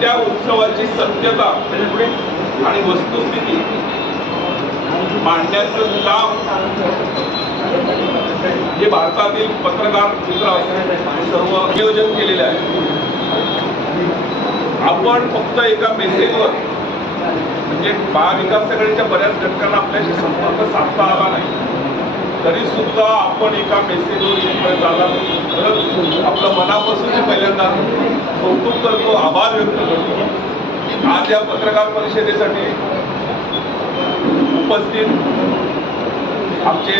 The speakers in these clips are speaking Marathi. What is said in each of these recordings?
त्या उत्सवाची सत्यता आणि वस्तुस्थिती मांडण्याचं काम हे भारतातील पत्रकार मित्र सर्व नियोजन केलेले आहे। आपण फक्त एका मेसेजवर म्हणजे महाविकास आघाडीच्या बऱ्याच घटकांना आपल्याशी संपर्क साधता आला नाही, तरी सुद्धा आपण एका मेसेजवर इथपर्यंत आला तर आपलं मनापासून पहिल्यांदा कौतुक करतो, आभार व्यक्त करतो। आज या पत्रकार परिषदेसाठी उपस्थित आमचे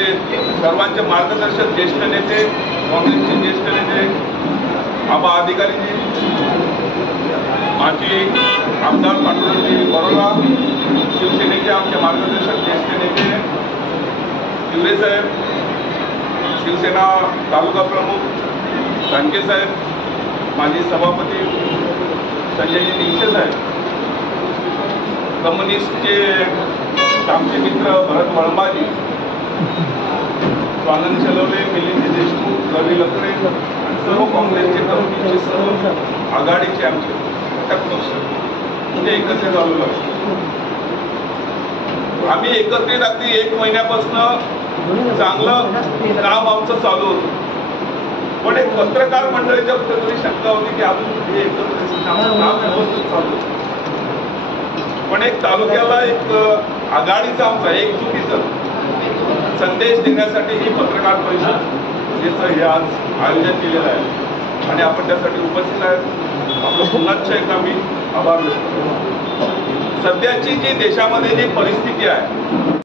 सर्वांचे मार्गदर्शक ज्येष्ठ नेते, काँग्रेसचे ज्येष्ठ नेते आबा अधिकारीजी, माजी आमदार पांडुरंगजी बरोरा, शिवसेनेचे आमचे मार्गदर्शक ज्येष्ठ नेते शिवरे साहेब, शिवसेना तालुका प्रमुख जानके साहेब, माजी सभापती संजयजी दिक्षे साहेब, कम्युनिस्टचे आमचे मित्र भरत वळंबाजी, स्वानंद चलवले, मिलिंद देशमुख, रवी लकडे, सर्व काँग्रेसचे कमिटीचे सर्व आघाडीचे आमचे घटक पक्ष ते एकत्रित आलेलो आहे। आम्ही एकत्रित अगदी 1 महिन्यापासून चांगलं काम आमचं चालू होतं, पण एक पत्रकार मंडळीच्या कुठेतरी शंका होती की अजून हे एकत्रित काम व्यवस्थित चालू, पण एक तालुक्याला एक आघाडीचा आमचा एकजुटीचा संदेश देण्यासाठी ही पत्रकार परिषदेचं हे आज आयोजन केलेलं आहे आणि आपण त्यासाठी उपस्थित आहेत। आपलं पुन्हा एकदा मी आभार व्यक्त करतो। सध्याची जी देशामध्ये जी परिस्थिती आहे